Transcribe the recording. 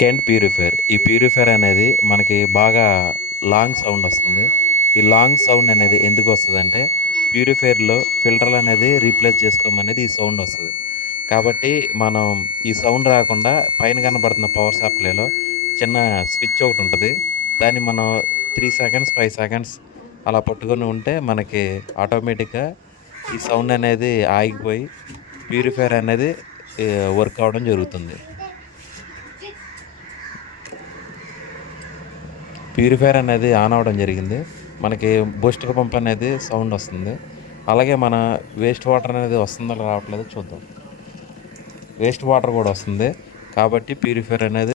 Kent purifier. ఈ purifier అనేది మనకి బాగా లాంగ్ సౌండ్ వస్తుంది. ఈ లాంగ్ సౌండ్ అనేది ఎందుకు వస్తదంటే, ప్యూరిఫైయర్‌లో ఫిల్టర్లు అనేది రీప్లేస్ చేసుకోమనేది ఈ సౌండ్ వస్తది. కాబట్టి మనం ఈ సౌండ్ రాకుండా పైన కనబడుతున్న పవర్ సప్లైలో చిన్న స్విచ్ ఒకటుంటది. దాన్ని మనం 3 సెకండ్స్, 5 సెకండ్స్ అలా పట్టుకొని ఉంటే మనకి ఆటోమేటిక్‌గా ఈ సౌండ్ అనేది ఆగిపోయి ప్యూరిఫైయర్ అనేది వర్క్ అవ్వడం జరుగుతుంది. ప్యూరిఫైయర్ అనేది ఆన్ అవ్వడం జరిగింది. మనకి బూస్టర్ పంప్ అనేది సౌండ్ వస్తుంది. అలాగే మన వేస్ట్ వాటర్ అనేది వస్తుందో రావట్లేదో చూద్దాం. వేస్ట్ వాటర్ కూడా వస్తుంది. కాబట్టి ప్యూరిఫైయర్ అనేది